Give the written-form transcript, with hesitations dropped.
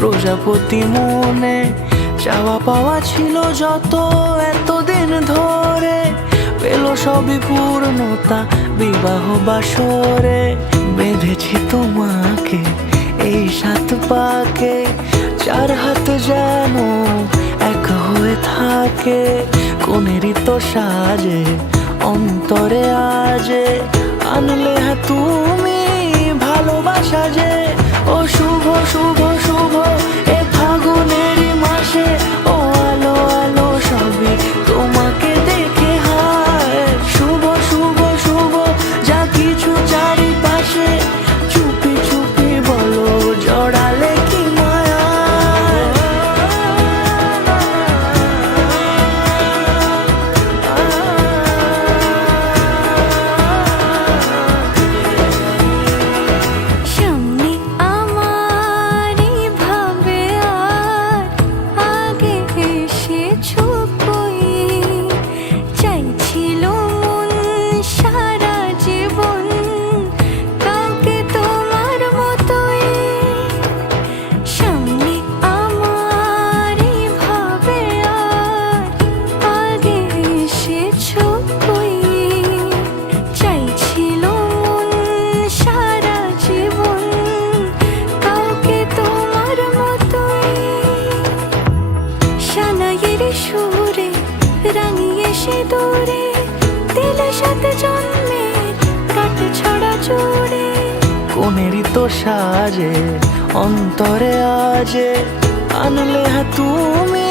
প্রজাপতি মনে চাওয়া পাওয়া ছিল যত এতদিন ধরে, পেল সবই পূর্ণতা বিবাহ বাসরে। বেঁধেছি তোমাকে এই 7 পাকে, 4 হাত যেন এক হয়ে থাকে। কোনেরই তো সাজে অন্তরে আজে আনলে তুমি ভালোবাসা যে। ও শুভ শুভ শুভ এ ফাগুনেরই মাসে, ও আলো আলো সবই তোমাকে দেখে হায়। শুভ শুভ শুভ যা কিছু চারিপাশে, চুপি চুপি বলো জড়ালে কি মায়া। সামনে আমার ভাবে আর আগে এসেছো কই, চাইছিল মন সারা জীবন কাউকে তোমার মতোই। সামনে আমার ভাবে আর আগে এসেছো কই, চাইছিল মন সারা জীবন কাউকে তোমার মতোই। শালাইয়ের সুরে রাঙিয়ে সে দূরে দিলে 7 জন্মের কাট ছড়া জোড়ে। কোনেরই তো সাজে অন্তরে আজে আনলে তুমি